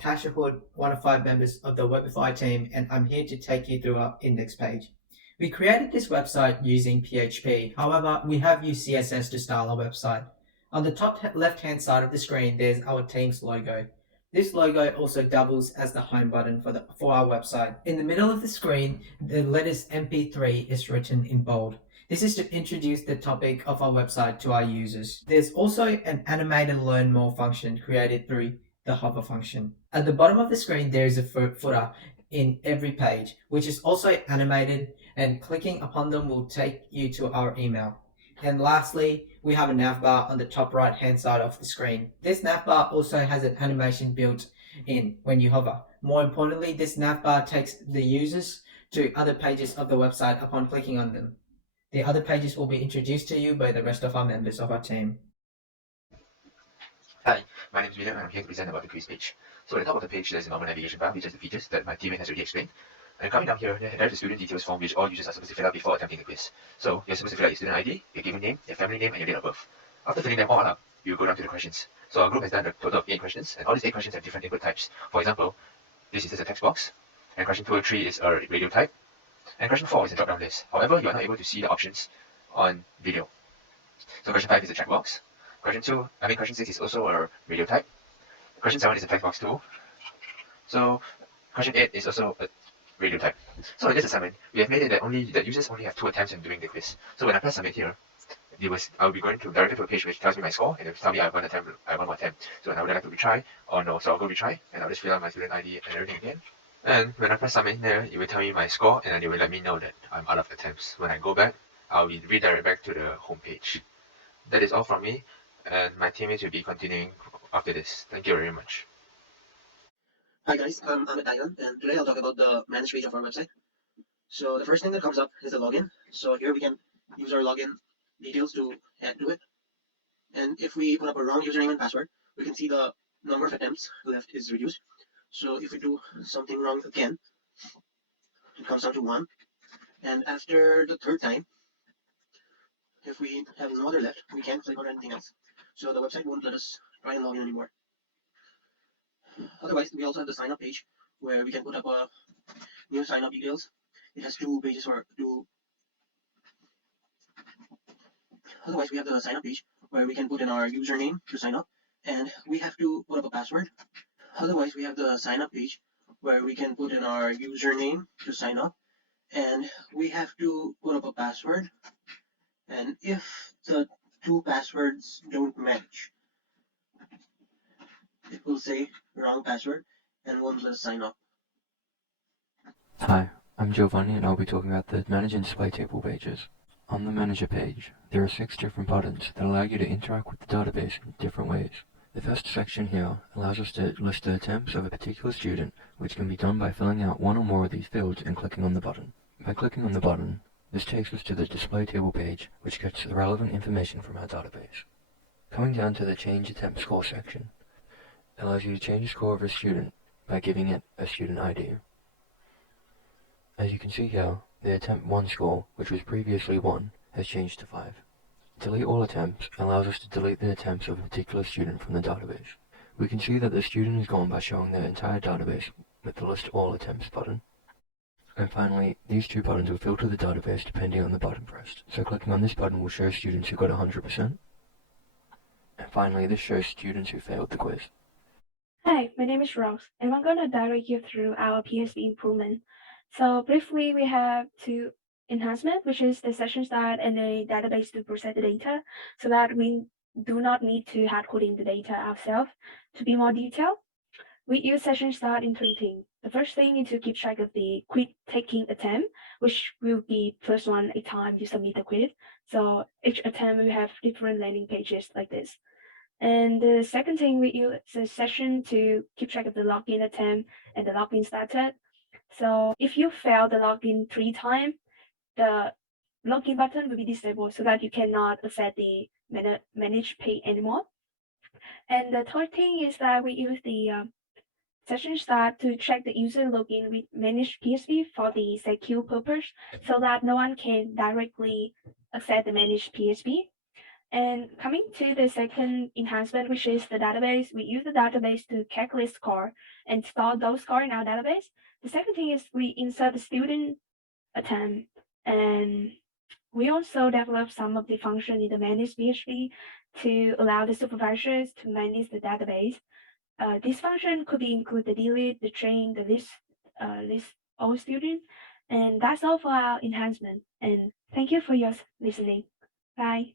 Tasha Hood, one of 5 members of the Webify team, and I'm here to take you through our index page. We created this website using PHP. However, we have used CSS to style our website. On the top left-hand side of the screen, there's our team's logo. This logo also doubles as the home button for our website. In the middle of the screen, the letters MP3 is written in bold. This is to introduce the topic of our website to our users. There's also an animated learn more function created through the hover function. At the bottom of the screen, there is a footer in every page, which is also animated, and clicking upon them will take you to our email. And lastly, we have a navbar on the top right hand side of the screen. This navbar also has an animation built in when you hover. More importantly, this navbar takes the users to other pages of the website upon clicking on them. The other pages will be introduced to you by the rest of our members of our team. Hi, my name is William and I'm here to present about the quiz page. So at the top of the page there's a normal navigation bar which has the features that my teammate has already explained. And coming down here, there's a student details form which all users are supposed to fill out before attempting the quiz. So you're supposed to fill out your student ID, your given name, your family name, and your date of birth. After filling them all up, you go down to the questions. So our group has done a total of 8 questions, and all these 8 questions have different input types. For example, this is just a text box, and question 2 or 3 is a radio type, and question 4 is a drop-down list. However, you are not able to see the options on video. So question 5 is a checkbox. Question 6 is also a radio type. Question 7 is a text box too. So question 8 is also a radio type. So in this assignment, we have made it that users only have 2 attempts in doing the quiz. So when I press submit here, I'll be going to directly to a page which tells me my score, and it will tell me I have one more attempt. So I would like to retry or no, so I'll go retry, and I'll just fill out my student ID and everything again. And when I press submit there, it will tell me my score, and then it will let me know that I'm out of attempts. When I go back, I'll be redirected back to the home page. That is all from me, and my teammates will be continuing after this. Thank you very much. Hi guys, I'm Ahmed Dayan, and today I'll talk about the manage page of our website. So the first thing that comes up is the login. So here we can use our login details to add to it. And if we put up a wrong username and password, we can see the number of attempts left is reduced. So if we do something wrong again, it comes down to 1. And after the 3rd time, if we have no other left, we can't click on anything else. So the website won't let us try and log in anymore. Otherwise, we also have the sign up page where we can put up a new sign up details. It has 2 pages or 2. Otherwise, we have the sign up page where we can put in our username to sign up, and we have to put up a password. Otherwise, we have the sign up page where we can put in our username to sign up, and we have to put up a password. And if the 2 passwords don't match, it will say wrong password and won't let us sign up. Hi, I'm Giovanni and I'll be talking about the Manage and Display Table pages. On the Manager page, there are 6 different buttons that allow you to interact with the database in different ways. The first section here allows us to list the attempts of a particular student, which can be done by filling out one or more of these fields and clicking on the button. By clicking on the button, this takes us to the Display Table page, which gets the relevant information from our database. Coming down to the Change Attempt Score section, it allows you to change the score of a student by giving it a student ID. As you can see here, the attempt 1 score, which was previously 1, has changed to 5. Delete all attempts allows us to delete the attempts of a particular student from the database. We can see that the student is gone by showing the entire database with the List All Attempts button. And finally, these 2 buttons will filter the database depending on the button pressed. So clicking on this button will show students who got 100%. And finally, this shows students who failed the quiz. Hi, my name is Rose, and I'm going to direct you through our PSP improvement. So briefly, we have 2 enhancements, which is the session start and the database to process the data, so that we do not need to hard coding the data ourselves. To be more detailed, we use session start in 3 things. The first thing is to keep track of the quiz taking attempt, which will be +1 a time you submit the quiz. So each attempt will have different landing pages like this. And the second thing, we use a session to keep track of the login attempt and the login started. So if you fail the login 3 times, the login button will be disabled so that you cannot access the manage page anymore. And the third thing is that we use the session start to check the user login with manage PSP for the secure purpose so that no one can directly access the managed PSP. And coming to the second enhancement, which is the database, we use the database to calculate score and store those scores in our database. The second thing is we insert the student attempt, and we also develop some of the function in the manage PHP to allow the supervisors to manage the database. This function could be include the delete, the train, the list all students, and that's all for our enhancement. And thank you for your listening. Bye.